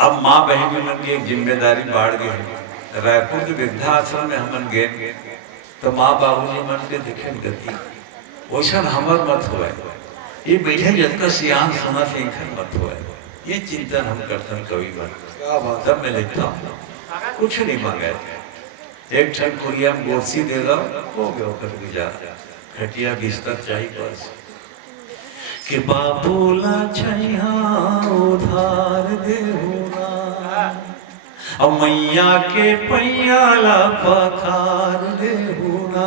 अब माँ बहन मन की एक जिम्मेदारी बाढ़ गई। रायपुर के वृद्धाश्रम में हमन गए तो माँ बाबूजी मन के दिखे गति ओशन हमर मत हुआ। ये बैठे जब सियान सुना थे मत हुआ। ये चिंतन हम करते कभी बार तब मैं लिखता हूँ कुछ नहीं मांगा। एक ठन कुरिया में गोरसी दे दो हो गया कर गुजारा। खटिया बिस्तर चाहिए बस कि बाबूला छैया उधार देहुना और मैया के पैयाला पखार देहुना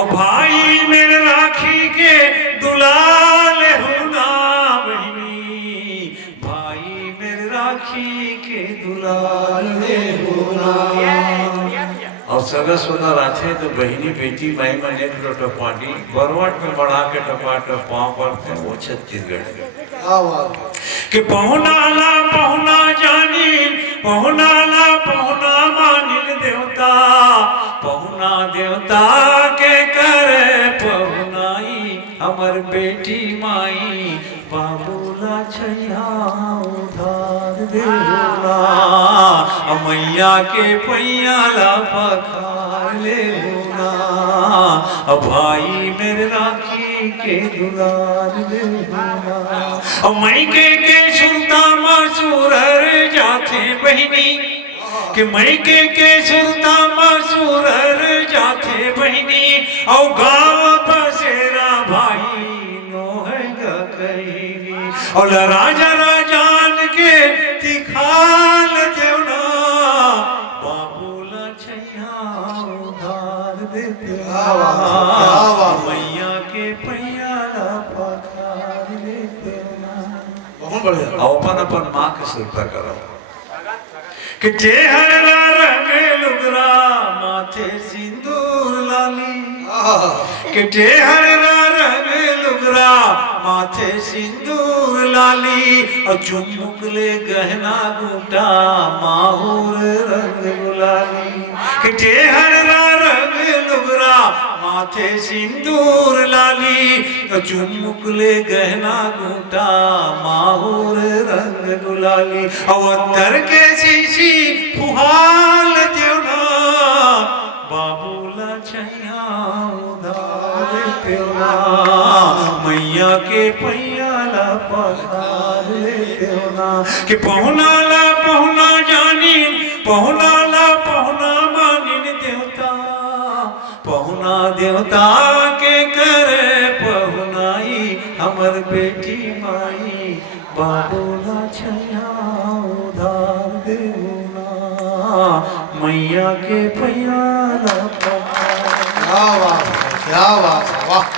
और भाई मेरे राखी के दुलाल हुना बहनी भाई मेरे राखी के दुलाल देहुना। और सगा सोना राथे तो बहनी बेटी माई मन एक लोटा पानी बरवाट में बढ़ा के टपाट पाँव पर वो छत्तीसगढ़ के पहुनाला पहुना जानी पहुनाला पहुना मानिल देवता पहुना देवता के करे पहुनाई हमर बेटी माई बाबूला छैया उधार देहुना मैया के पैयाला पखार ले होना भाई मेरे राखी के दुलार ले होना मैके के सुनता मसूरर जाते बहनी कि मैके के सुनता मसूरर जाते बहनी और गाँव बसेरा भाई नोहगा कहीं और राजा राजान के तिखाल देवना बाबूला छैया उधार देते मैया के पैयाला पखार देते। अपन अपन माँ के सुरता करो कि चेहरा रंग लुगरा माथे सिंदूर लाली कि चेहरा रंग लुगरा माथे सिंदूर लाली और चुमुक ले गहना गुटा माहूर रंग गुलाली कि चेहरा रंग लुगरा माथे सिंदूर लाली और चुमुक ले गहना गुटा माहूर रंग गुलाली अवतर के शीशी फुहाल देवना बाबूला छैया उधार देवना मैया के पैयाला पखार ले देवना कि पहुनाला पहुना जानी पहुनाला पहुना मानिन देवता पहुना देवता के करे पहुनाई हमर बेटी माई बाबूला छैया उधार देहुना मैया के पैयाला पखार। क्या बात है वाह।